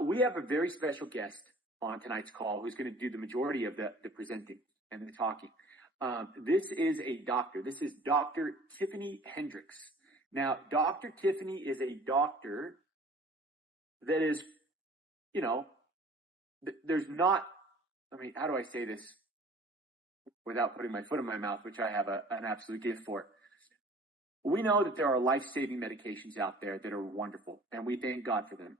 We have a very special guest on tonight's call who's going to do the majority of the presenting and the talking. This is a doctor. This is Dr. Tiffany Hendricks. Now, Dr. Tiffany is a doctor that is, there's not, how do I say this without putting my foot in my mouth, which I have an absolute gift for? We know that there are life-saving medications out there that are wonderful, and we thank God for them.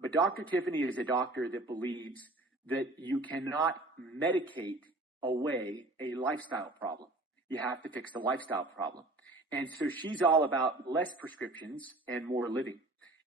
But Dr. Tiffany is a doctor that believes that you cannot medicate away a lifestyle problem. You have to fix the lifestyle problem. And so she's all about less prescriptions and more living.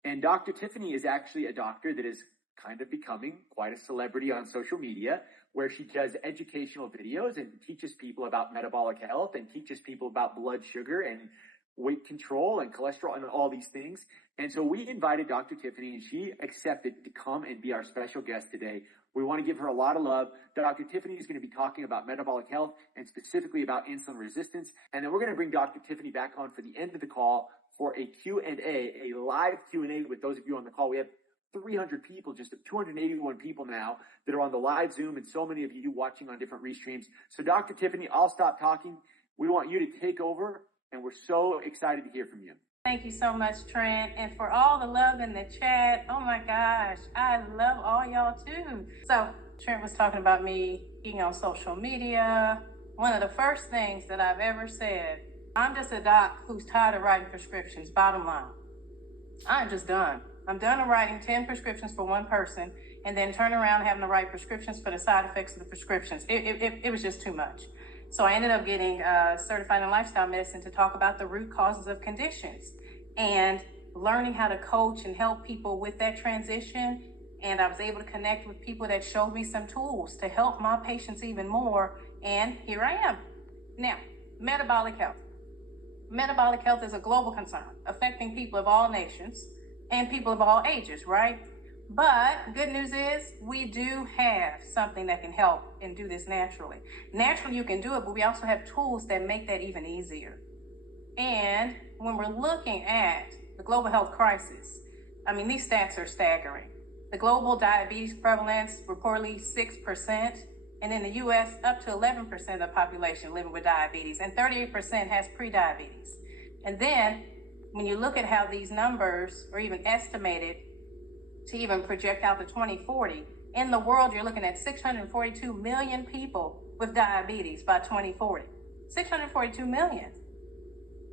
And Dr. Tiffany is actually a doctor that is kind of becoming quite a celebrity on social media, where she does educational videos and teaches people about metabolic health and teaches people about blood sugar and weight control and cholesterol and all these things. And so we invited Dr. Tiffany, and she accepted to come and be our special guest today. We want to give her a lot of love. Dr. Tiffany is going to be talking about metabolic health and specifically about insulin resistance. And then we're going to bring Dr. Tiffany back on for the end of the call for a Q&A, a live Q&A with those of you on the call. We have 300 people, just 281 people now that are on the live Zoom, and so many of you watching on different restreams. So Dr. Tiffany, I'll stop talking. We want you to take over, and we're so excited to hear from you. Thank you so much, Trent, and for all the love in the chat. Oh my gosh, I love all y'all too. So Trent was talking about me being on social media. One of the first things that I've ever said, I'm just a doc who's tired of writing prescriptions, bottom line. I'm just done. I'm done of writing 10 prescriptions for one person and then turn around having to write prescriptions for the side effects of the prescriptions. It was just too much. So I ended up getting certified in lifestyle medicine to talk about the root causes of conditions and learning how to coach and help people with that transition. And I was able to connect with people that showed me some tools to help my patients even more. And here I am. Now, metabolic health. Metabolic health is a global concern affecting people of all nations and people of all ages, right? But good news is we do have something that can help and do this naturally. Naturally, you can do it, but we also have tools that make that even easier. And when we're looking at the global health crisis, these stats are staggering. The global diabetes prevalence reportedly 6%, and in the US, up to 11% of the population living with diabetes, and 38% has pre-diabetes. And then when you look at how these numbers are even estimated to even project out to 2040, in the world, you're looking at 642 million people with diabetes by 2040. 642 million.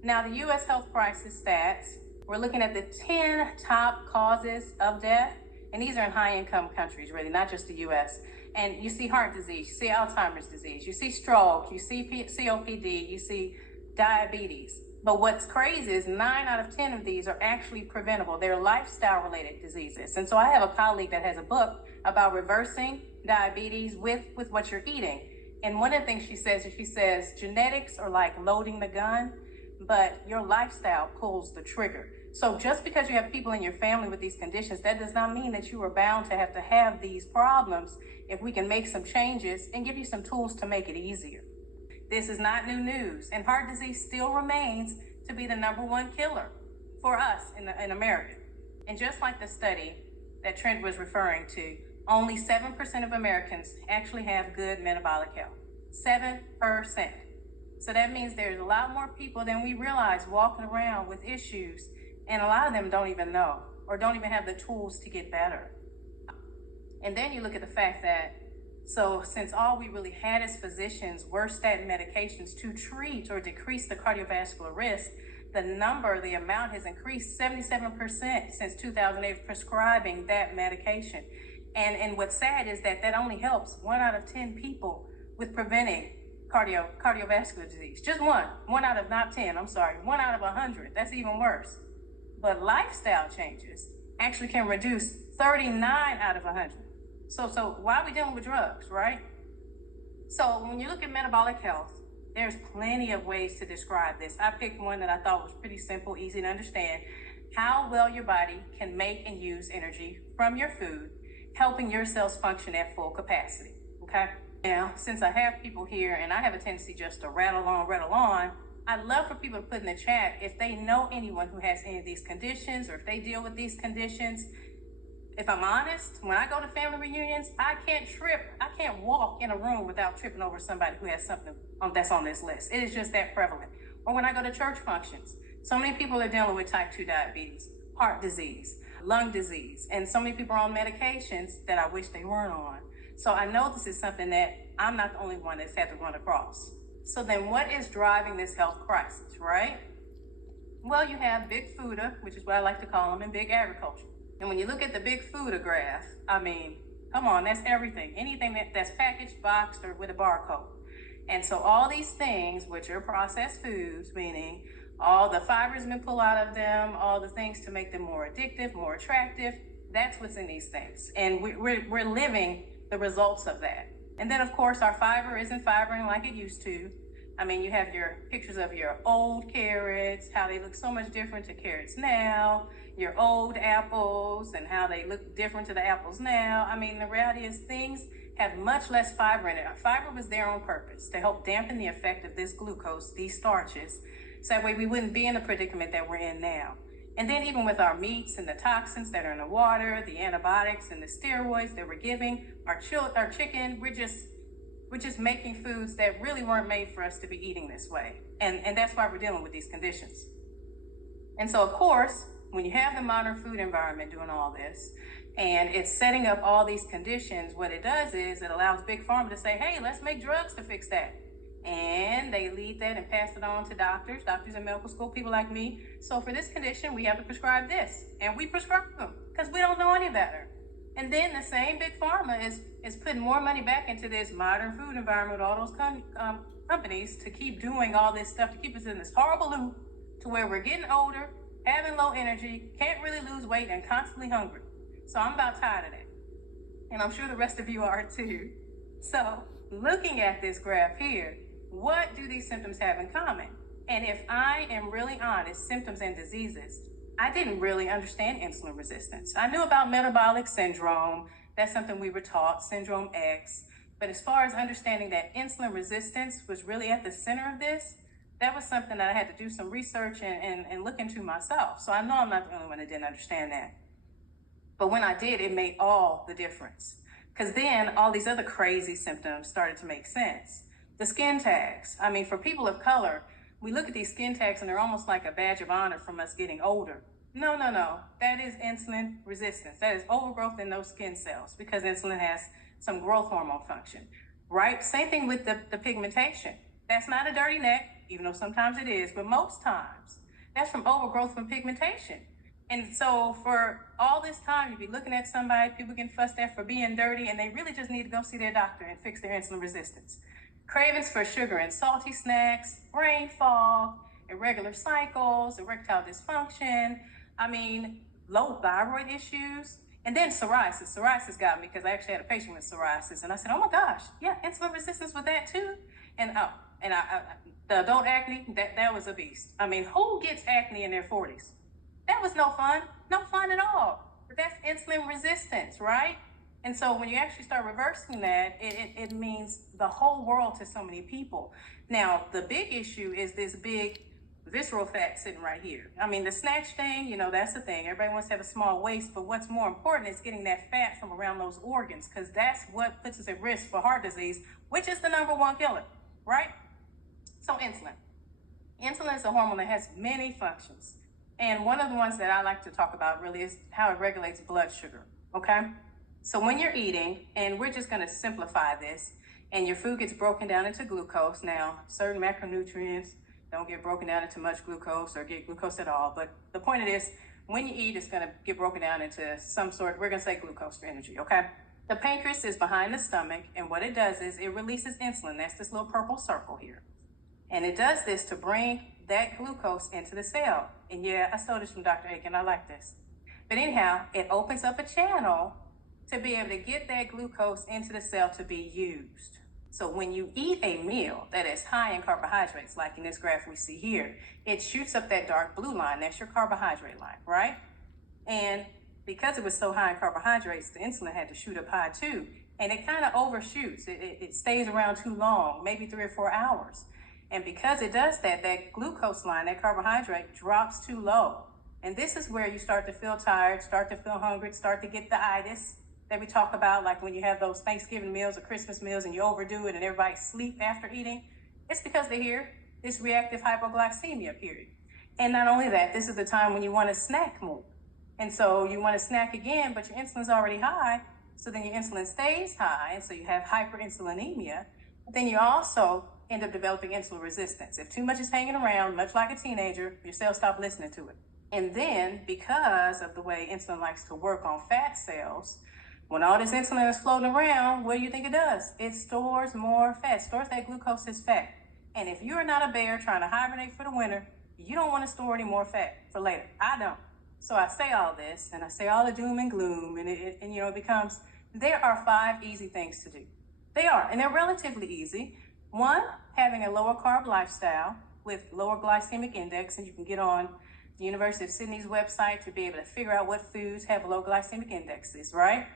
Now, the U.S. health crisis stats, we're looking at the 10 top causes of death, and these are in high-income countries, really, not just the U.S. And you see heart disease, you see Alzheimer's disease, you see stroke, you see COPD, you see diabetes. But what's crazy is 9 out of 10 of these are actually preventable. They're lifestyle-related diseases. And so I have a colleague that has a book about reversing diabetes with what you're eating. And one of the things she says genetics are like loading the gun, but your lifestyle pulls the trigger. So just because you have people in your family with these conditions, that does not mean that you are bound to have these problems if we can make some changes and give you some tools to make it easier. This is not new news, and heart disease still remains to be the #1 killer for us in America. And just like the study that Trent was referring to, only 7% of Americans actually have good metabolic health. 7%. So that means there's a lot more people than we realize walking around with issues, and a lot of them don't even know or don't even have the tools to get better. And then you look at the fact that since all we really had as physicians were statin medications to treat or decrease the cardiovascular risk, the amount has increased 77% since 2008 prescribing that medication. And what's sad is that only helps 1 out of 10 people with preventing cardiovascular disease. Just one out of not 10, 1 out of 100. That's even worse. But lifestyle changes actually can reduce 39 out of 100. So why are we dealing with drugs, right? So when you look at metabolic health, there's plenty of ways to describe this. I picked one that I thought was pretty simple, easy to understand. How well your body can make and use energy from your food, helping your cells function at full capacity, okay? Now, since I have people here and I have a tendency just to rattle on, I'd love for people to put in the chat if they know anyone who has any of these conditions or if they deal with these conditions. If I'm honest, when I go to family reunions, I can't walk in a room without tripping over somebody who has something that's on this list. It is just that prevalent. Or when I go to church functions, so many people are dealing with type 2 diabetes, heart disease, lung disease, and so many people are on medications that I wish they weren't on. So I know this is something that I'm not the only one that's had to run across. So then what is driving this health crisis, right? Well, you have big food, which is what I like to call them, and big agriculture. And when you look at the big food graph, I mean, come on, that's everything. Anything that's packaged, boxed, or with a barcode. And so all these things, which are processed foods, meaning all the fibers been pulled out of them, all the things to make them more addictive, more attractive, that's what's in these things. And we're living the results of that. And then, of course, our fiber isn't fibering like it used to. I mean, you have your pictures of your old carrots, how they look so much different to carrots now, your old apples and how they look different to the apples now. I mean, the reality is things have much less fiber in it. Fiber was there on purpose to help dampen the effect of this glucose, these starches, so that way we wouldn't be in the predicament that we're in now. And then even with our meats and the toxins that are in the water, the antibiotics and the steroids that we're giving, our chicken, we're just making foods that really weren't made for us to be eating this way. And that's why we're dealing with these conditions. And so, of course, when you have the modern food environment doing all this, and it's setting up all these conditions, what it does is it allows Big Pharma to say, hey, let's make drugs to fix that. And they lead that and pass it on to doctors in medical school, people like me. So for this condition, we have to prescribe this. And we prescribe them because we don't know any better. And then the same Big Pharma is putting more money back into this modern food environment with all those companies to keep doing all this stuff, to keep us in this horrible loop to where we're getting older, having low energy, can't really lose weight, and constantly hungry. So I'm about tired of that. And I'm sure the rest of you are too. So looking at this graph here, what do these symptoms have in common? And if I am really honest, symptoms and diseases, I didn't really understand insulin resistance. I knew about metabolic syndrome. That's something we were taught, syndrome X. But as far as understanding that insulin resistance was really at the center of this, that was something that I had to do some research and look into myself. So I know I'm not the only one that didn't understand that. But when I did, it made all the difference. Because then all these other crazy symptoms started to make sense. The skin tags. I mean, for people of color, we look at these skin tags and they're almost like a badge of honor from us getting older. No. That is insulin resistance. That is overgrowth in those skin cells because insulin has some growth hormone function, right? Same thing with the pigmentation. That's not a dirty neck, even though sometimes it is, but most times that's from overgrowth from pigmentation. And so for all this time, you'd be looking at somebody, people get fussed at for being dirty, and they really just need to go see their doctor and fix their insulin resistance. Cravings for sugar and salty snacks, brain fog, irregular cycles, erectile dysfunction, low thyroid issues, and then psoriasis. Psoriasis got me because I actually had a patient with psoriasis, and I said, oh my gosh, yeah, insulin resistance with that too? And the adult acne, that was a beast. I mean, who gets acne in their 40s? That was no fun at all. But that's insulin resistance, right? And so when you actually start reversing that, it means the whole world to so many people. Now, the big issue is this big visceral fat sitting right here. I mean, the snatch thing, that's the thing. Everybody wants to have a small waist, but what's more important is getting that fat from around those organs, because that's what puts us at risk for heart disease, which is the number one killer, right? So insulin. Insulin is a hormone that has many functions. And one of the ones that I like to talk about really is how it regulates blood sugar, okay? So when you're eating, and we're just gonna simplify this, and your food gets broken down into glucose. Now, certain macronutrients don't get broken down into much glucose or get glucose at all. But the point is, when you eat, it's gonna get broken down into some sort, we're gonna say glucose for energy, okay? The pancreas is behind the stomach, and what it does is it releases insulin. That's this little purple circle here. And it does this to bring that glucose into the cell. And yeah, I stole this from Dr. Akin, I like this. But anyhow, it opens up a channel to be able to get that glucose into the cell to be used. So when you eat a meal that is high in carbohydrates, like in this graph we see here, it shoots up that dark blue line. That's your carbohydrate line, right? And because it was so high in carbohydrates, the insulin had to shoot up high too. And it kind of overshoots. It stays around too long, maybe 3 or 4 hours. And because it does that, that glucose line, that carbohydrate drops too low. And this is where you start to feel tired, start to feel hungry, start to get the itis that we talk about, like when you have those Thanksgiving meals or Christmas meals and you overdo it and everybody sleep after eating. It's because they're here, this reactive hypoglycemia period. And not only that, this is the time when you want to snack more. And so you want to snack again, but your insulin's already high. So then your insulin stays high, and so you have hyperinsulinemia. But then you also end up developing insulin resistance. If too much is hanging around, much like a teenager, your cells stop listening to it. And then, because of the way insulin likes to work on fat cells, when all this insulin is floating around, what do you think it does? It stores more fat, stores that glucose as fat. And if you're not a bear trying to hibernate for the winter, you don't want to store any more fat for later. I don't. So I say all this, and I say all the doom and gloom, and it becomes, there are 5 easy things to do. They are, and they're relatively easy. 1, having a lower carb lifestyle with lower glycemic index, and you can get on the University of Sydney's website to be able to figure out what foods have low glycemic indexes, right?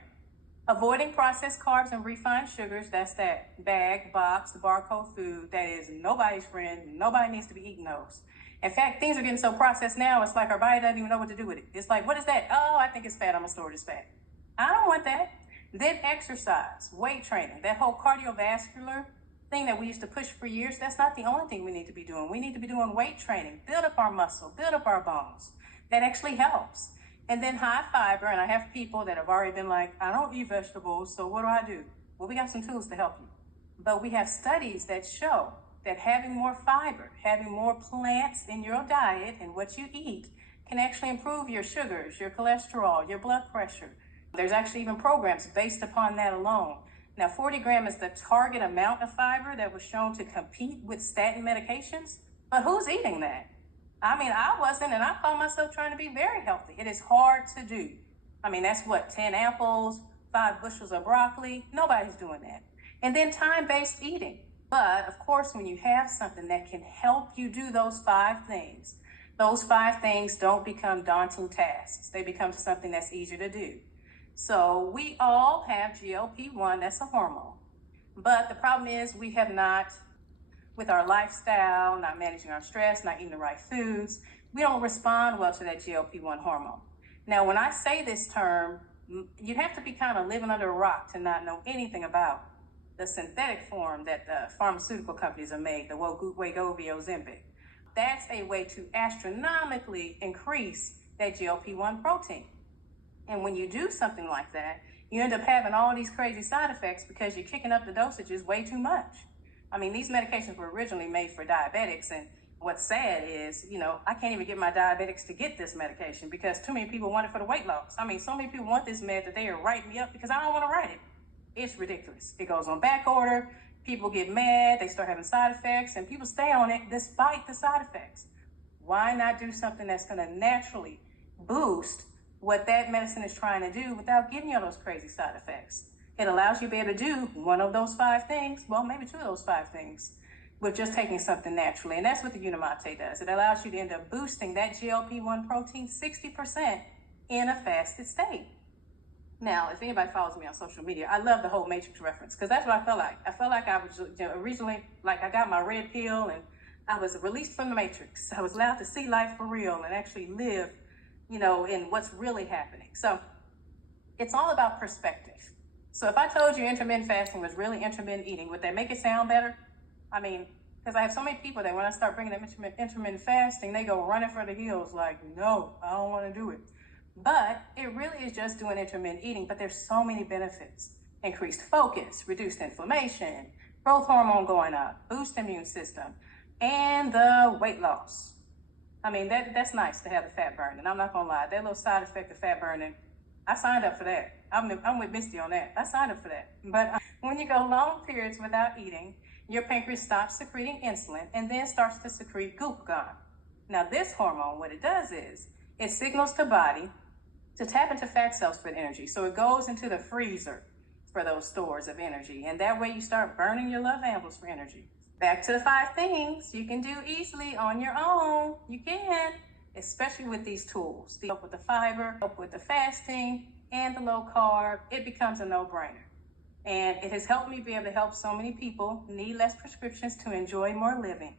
Avoiding processed carbs and refined sugars, that's that bag, box, barcode food that is nobody's friend. Nobody needs to be eating those. In fact, things are getting so processed now, it's like our body doesn't even know what to do with it. It's like, what is that? Oh, I think it's fat, I'm gonna store it as fat. I don't want that. Then exercise, weight training, that whole cardiovascular thing that we used to push for years, that's not the only thing we need to be doing. We need to be doing weight training, build up our muscle, build up our bones. That actually helps. And then high fiber, and I have people that have already been like, I don't eat vegetables, so what do? Well, we got some tools to help you. But we have studies that show that having more fiber, having more plants in your diet and what you eat can actually improve your sugars, your cholesterol, your blood pressure. There's actually even programs based upon that alone. Now, 40 grams is the target amount of fiber that was shown to compete with statin medications, but who's eating that? I mean, I wasn't, and I call myself trying to be very healthy. It is hard to do. I mean, that's what, 10 apples, 5 bushels of broccoli? Nobody's doing that. And then time-based eating. But, of course, when you have something that can help you do those 5 things don't become daunting tasks. They become something that's easier to do. So we all have GLP-1, that's a hormone. But the problem is we have not, with our lifestyle, not managing our stress, not eating the right foods, we don't respond well to that GLP-1 hormone. Now, when I say this term, you have to be kind of living under a rock to not know anything about the synthetic form that the pharmaceutical companies have made, the Wegovy, Ozempic. That's a way to astronomically increase that GLP-1 protein. And when you do something like that, you end up having all these crazy side effects because you're kicking up the dosages way too much. I mean, these medications were originally made for diabetics, and what's sad is, I can't even get my diabetics to get this medication because too many people want it for the weight loss. I mean, so many people want this med that they are writing me up because I don't want to write it. It's ridiculous. It goes on back order, people get mad, they start having side effects, and people stay on it despite the side effects. Why not do something that's going to naturally boost what that medicine is trying to do without giving you all those crazy side effects? It allows you to be able to do one of those 5 things, well, maybe 2 of those 5 things, with just taking something naturally. And that's what the Unimate does. It allows you to end up boosting that GLP-1 protein 60% in a fasted state. Now, if anybody follows me on social media, I love the whole Matrix reference because that's what I felt like. I felt like I was originally, like I got my red pill and I was released from the Matrix. I was allowed to see life for real and actually live, in what's really happening. So it's all about perspective. So if I told you intermittent fasting was really intermittent eating, would that make it sound better? I mean, because I have so many people that when I start bringing up intermittent fasting, they go running for the hills like, no, I don't want to do it. But it really is just doing intermittent eating, but there's so many benefits. Increased focus, reduced inflammation, growth hormone going up, boost immune system, and the weight loss. I mean, that's nice to have the fat burn, and I'm not gonna lie, that little side effect of fat burning, I signed up for that. I'm with Misty on that. I signed up for that. But when you go long periods without eating, your pancreas stops secreting insulin and then starts to secrete glucagon. Now this hormone, what it does is, it signals the body to tap into fat cells for energy. So it goes into the freezer for those stores of energy. And that way you start burning your love handles for energy. Back to the 5 things you can do easily on your own. You can, especially with these tools. Help with the fiber, help with the fasting, and the low carb. It becomes a no-brainer. And it has helped me be able to help so many people need less prescriptions to enjoy more living.